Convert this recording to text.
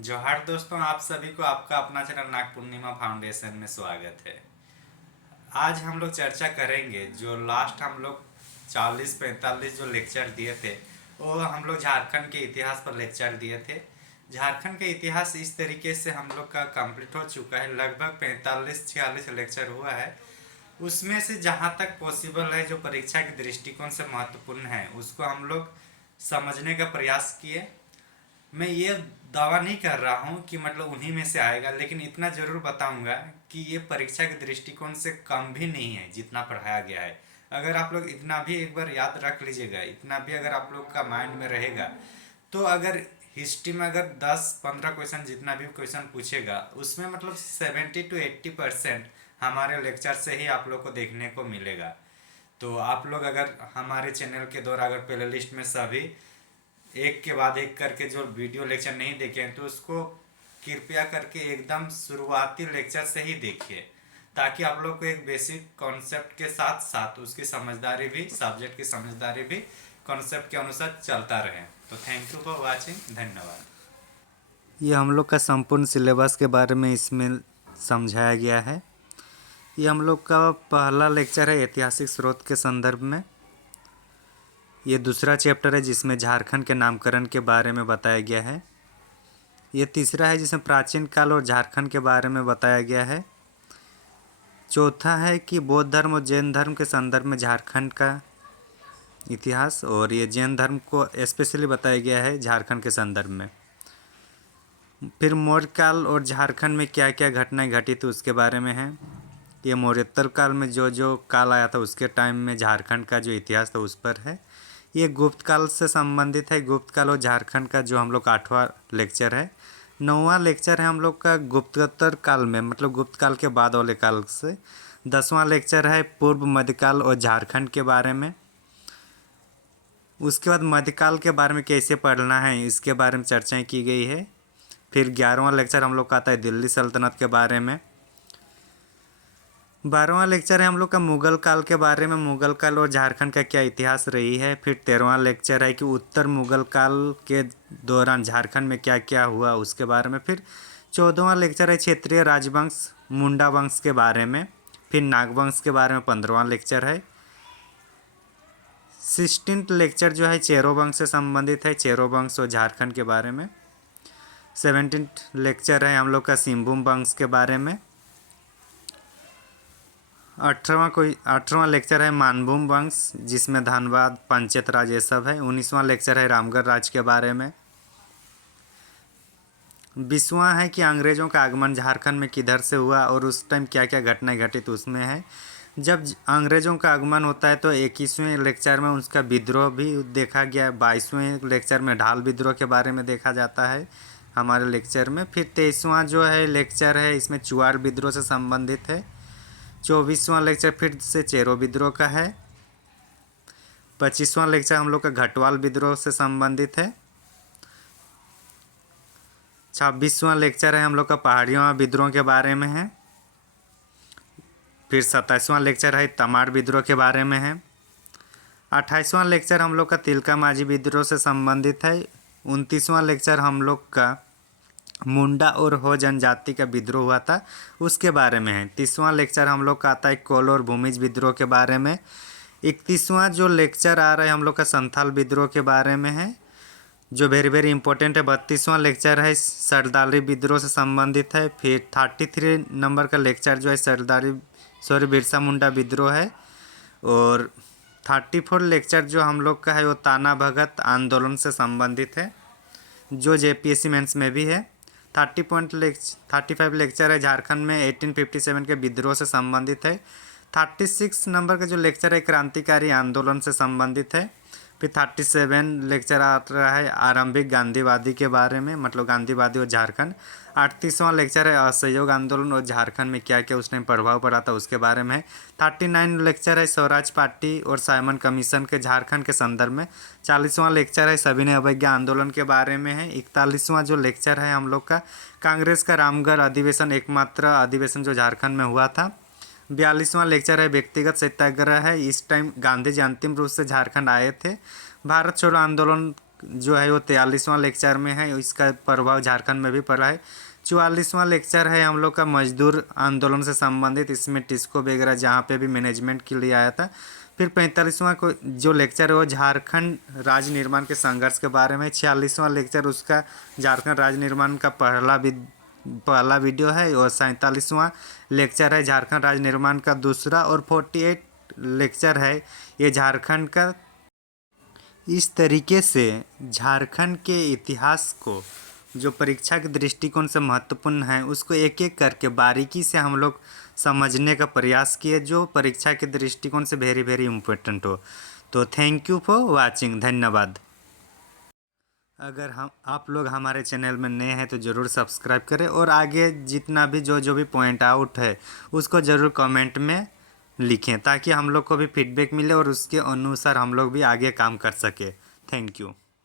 जोहार दोस्तों, आप सभी को आपका अपना चैनल नाग पूर्णिमा फाउंडेशन में स्वागत है। आज हम लोग चर्चा करेंगे जो लास्ट हम लोग 40-45 जो लेक्चर दिए थे, वो हम लोग झारखंड के इतिहास पर लेक्चर दिए थे। झारखंड का इतिहास इस तरीके से हम लोग का कंप्लीट हो चुका है, लगभग 45-46 लेक्चर हुआ है। उसमें से जहाँ तक पॉसिबल है, जो परीक्षा के दृष्टिकोण से महत्वपूर्ण है, उसको हम लोग समझने का प्रयास किए। मैं ये दावा नहीं कर रहा हूँ कि मतलब उन्हीं में से आएगा, लेकिन इतना ज़रूर बताऊंगा कि ये परीक्षा के दृष्टिकोण से कम भी नहीं है जितना पढ़ाया गया है। अगर आप लोग इतना भी एक बार याद रख लीजिएगा, इतना भी अगर आप लोग का माइंड में रहेगा, तो अगर हिस्ट्री में अगर 10-15 क्वेश्चन जितना भी क्वेश्चन पूछेगा, उसमें मतलब 70-80% हमारे लेक्चर से ही आप लोग को देखने को मिलेगा। तो आप लोग अगर हमारे चैनल के द्वारा अगर प्ले लिस्ट में सभी एक के बाद एक करके जो वीडियो लेक्चर नहीं देखे हैं, तो उसको कृपया करके एकदम शुरुआती लेक्चर से ही देखिए, ताकि आप लोग को एक बेसिक कॉन्सेप्ट के साथ साथ उसकी समझदारी भी, सब्जेक्ट की समझदारी भी कॉन्सेप्ट के अनुसार चलता रहे। तो थैंक यू फॉर वाचिंग, धन्यवाद। ये हम लोग का संपूर्ण सिलेबस के बारे में इसमें समझाया गया है। ये हम लोग का पहला लेक्चर है ऐतिहासिक स्रोत के संदर्भ में। ये दूसरा चैप्टर है जिसमें झारखंड के नामकरण के बारे में बताया गया है। ये तीसरा है जिसमें प्राचीन काल और झारखंड के बारे में बताया गया है। चौथा है कि बौद्ध धर्म और जैन धर्म के संदर्भ में झारखंड का इतिहास, और ये जैन धर्म को स्पेशली बताया गया है झारखंड के संदर्भ में। फिर मौर्य काल और झारखंड में क्या क्या घटनाएं घटी थी उसके बारे में है। ये मौर्योत्तर काल में जो जो काल आया था उसके टाइम में झारखंड का जो इतिहास था उस पर है। ये गुप्त काल से संबंधित है, गुप्त काल और झारखंड का जो हम लोग का 8वां लेक्चर है। 9वां लेक्चर है हम लोग का गुप्तोत्तर काल में, मतलब गुप्त काल के बाद वाले काल से। 10वां लेक्चर है पूर्व मध्यकाल और झारखंड के बारे में। उसके बाद मध्यकाल के बारे में कैसे पढ़ना है इसके बारे में चर्चाएँ की गई है। फिर 11वां लेक्चर हम लोग का आता है दिल्ली सल्तनत के बारे में। 12वां लेक्चर है हम लोग का मुगल काल के बारे में, मुगल काल और झारखंड का क्या इतिहास रही है। फिर 13वां लेक्चर है कि उत्तर मुगल काल के दौरान झारखंड में क्या क्या हुआ उसके बारे में। फिर 14वां लेक्चर है क्षेत्रीय राजवंश मुंडा वंश के बारे में। फिर नागवंश के बारे में 15वां लेक्चर है। 16th लेक्चर जो है चेरो वंश से संबंधित है, चेरो वंश और झारखंड के बारे में। 17th लेक्चर है हम लोग का सिंहभूम वंश के बारे में। 18वां लेक्चर है मानभूम वंश जिसमें धनबाद पंचायत राज ये सब है। 19वां लेक्चर है रामगढ़ राज के बारे में। 20वां है कि अंग्रेज़ों का आगमन झारखंड में किधर से हुआ और उस टाइम क्या क्या घटनाएं घटित उसमें है। जब अंग्रेज़ों का आगमन होता है तो 21वें लेक्चर में उसका विद्रोह भी देखा गया। 22वें लेक्चर में ढाल विद्रोह के बारे में देखा जाता है हमारे लेक्चर में। फिर 23वां जो है लेक्चर है इसमें चुआर विद्रोह से संबंधित है। 24वां लेक्चर फिर से चेरो विद्रोह का है। 25वां लेक्चर हम लोग का घटवाल विद्रोह से संबंधित है। 26वां लेक्चर है हम लोग का पहाड़ियों विद्रोह के बारे में है। फिर 27वां लेक्चर है तमाड़ विद्रोह के बारे में है। 28वां लेक्चर हम लोग का तिलका माझी विद्रोह से संबंधित है। 29वां लेक्चर हम लोग का मुंडा और हो जनजाति का विद्रोह हुआ था उसके बारे में है। 30वां लेक्चर हम लोग का आता है कोल और भूमिज विद्रोह के बारे में। 31वां जो लेक्चर आ रहा है हम लोग का संथाल विद्रोह के बारे में है, जो वेरी वेरी इंपॉर्टेंट है। 32वां लेक्चर है सरदारी विद्रोह से संबंधित है। फिर 33 नंबर का लेक्चर जो है बिरसा मुंडा विद्रोह है। और 34 लेक्चर जो हम लोग का है वो ताना भगत आंदोलन से संबंधित है, जो जेपीएससी मेंस में भी है। 35 लेक्चर है झारखंड में 1857 के विद्रोह से संबंधित है। 36 नंबर का जो लेक्चर है क्रांतिकारी आंदोलन से संबंधित है। फिर 37 लेक्चर आ रहा है आरंभिक गांधीवादी के बारे में, मतलब गांधीवादी और झारखंड। 38वां लेक्चर है असहयोग आंदोलन और झारखंड में क्या क्या उस टाइम प्रभाव पड़ा था उसके बारे में है। 39 लेक्चर है स्वराज पार्टी और साइमन कमीशन के झारखंड के संदर्भ में। 40वां लेक्चर है सविनय अवज्ञा आंदोलन के बारे में है। 41वां जो लेक्चर है हम लोग का कांग्रेस का रामगढ़ अधिवेशन, एकमात्र अधिवेशन जो झारखंड में हुआ था। 42वां लेक्चर है व्यक्तिगत सत्याग्रह है, इस टाइम गांधी जी अंतिम रूप से झारखंड आए थे। भारत छोड़ो आंदोलन जो है वो 43वां लेक्चर में है, इसका प्रभाव झारखंड में भी पड़ा है। 44वां लेक्चर है हम लोग का मजदूर आंदोलन से संबंधित, इसमें टिस्को वगैरह जहाँ पे भी मैनेजमेंट के लिए आया था। फिर 45वां को जो लेक्चर है वो झारखंड राज्य निर्माण के संघर्ष के बारे में। 46वां लेक्चर उसका झारखंड राज्य निर्माण का पहला वीडियो है। और 47वां लेक्चर है झारखंड राज्य निर्माण का दूसरा। और 48 लेक्चर है ये झारखंड का। इस तरीके से झारखंड के इतिहास को जो परीक्षा के दृष्टिकोण से महत्वपूर्ण है उसको एक एक करके बारीकी से हम लोग समझने का प्रयास किए, जो परीक्षा के दृष्टिकोण से वेरी वेरी इम्पोर्टेंट हो। तो थैंक यू फॉर वाचिंग, धन्यवाद। अगर आप लोग हमारे चैनल में नए हैं तो ज़रूर सब्सक्राइब करें, और आगे जितना भी जो भी पॉइंट आउट है उसको ज़रूर कमेंट में लिखें, ताकि हम लोग को भी फीडबैक मिले और उसके अनुसार हम लोग भी आगे काम कर सके। Thank you.